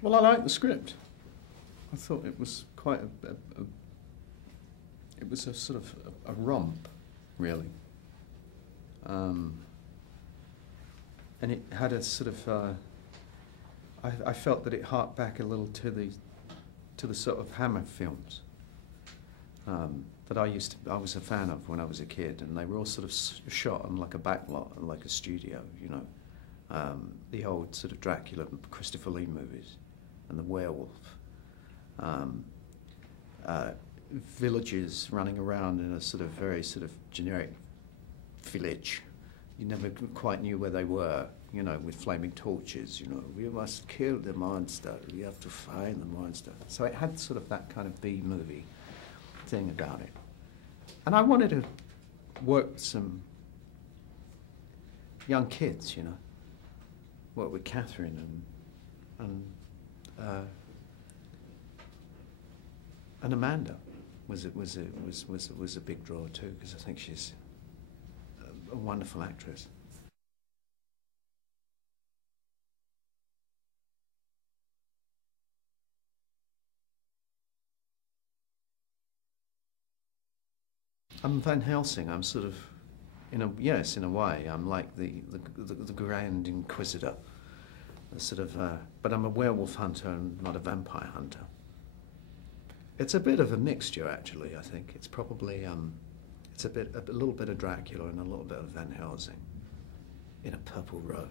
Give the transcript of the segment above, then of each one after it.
Well, I liked the script. I thought it was quite it was a sort of a romp, really. And it had a sort of, I felt that it harked back a little to the sort of Hammer films that I was a fan of when I was a kid, and they were all sort of shot on like a backlot, like a studio, you know. The old sort of Dracula, Christopher Lee movies, and the werewolf. Villages running around in a sort of very sort of generic village. You never quite knew where they were, you know, with flaming torches, you know. We must kill the monster, we have to find the monster. So it had sort of that kind of B-movie thing about it. And I wanted to work with some young kids, you know. Work with Catherine and Amanda was a big draw too, because I think she's a wonderful actress. I'm Van Helsing. I'm sort of, in a way, I'm like the Grand Inquisitor. Sort of, but I'm a werewolf hunter and not a vampire hunter. It's a bit of a mixture, actually. I think it's probably it's a little bit of Dracula and a little bit of Van Helsing in a purple robe.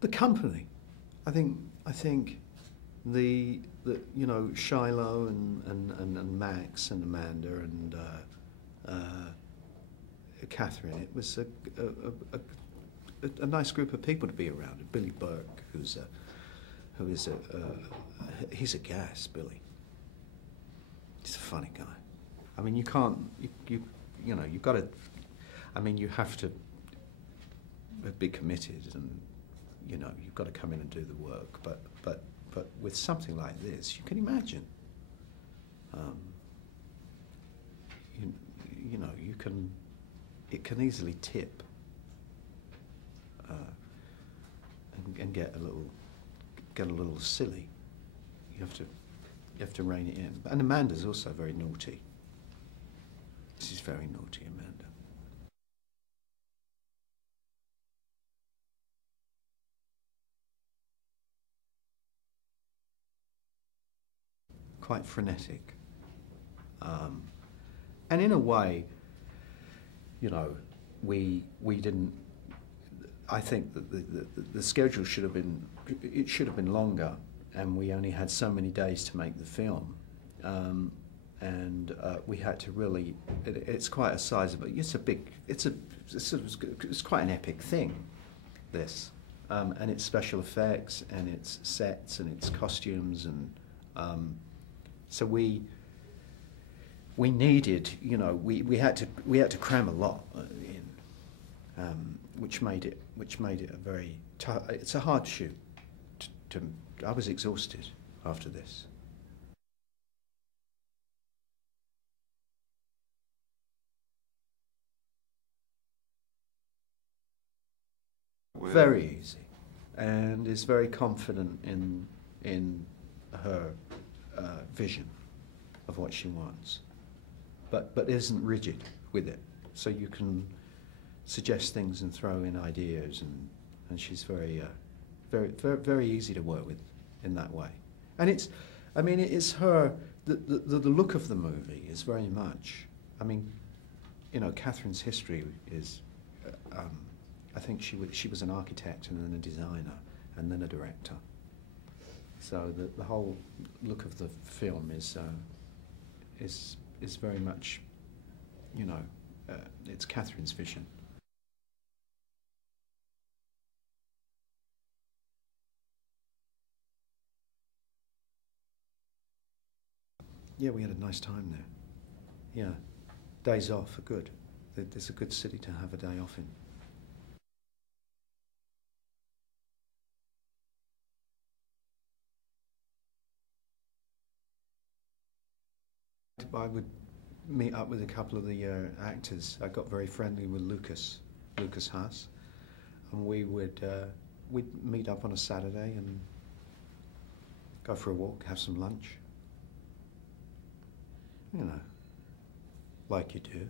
The company, I think the you know, Shiloh and Max and Amanda and Catherine. It was a nice group of people to be around. Billy Burke, he's a gas, Billy. He's a funny guy. I mean, you can't, you know, you've got to, I mean, you have to be committed, and, you know, you've got to come in and do the work. But with something like this, you can imagine, you know, it can easily tip and get a little silly. You have to rein it in. And Amanda's also very naughty. She's very naughty, Amanda. Quite frenetic. And in a way, you know, we didn't. I think that the schedule should have been longer, and we only had so many days to make the film, and we had to really. It's quite a sizable. It's quite an epic thing, this, and it's special effects and it's sets and it's costumes, and so we needed, you know, we had to cram a lot in, which made it a very it's a hard shoot. I was exhausted after this. Very easy, and is very confident in her vision of what she wants, but isn't rigid with it. So you can suggest things and throw in ideas, and she's very easy to work with in that way. And it's, I mean, it's her. The look of the movie is very much. I mean, you know, Catherine's history is. I think she was an architect and then a designer and then a director. So the whole look of the film is very much, you know, it's Catherine's vision. Yeah, we had a nice time there. Yeah, days off are good. It's a good city to have a day off in. I would meet up with a couple of the actors. I got very friendly with Lucas Haas, and we'd meet up on a Saturday and go for a walk, have some lunch. You know, like you do.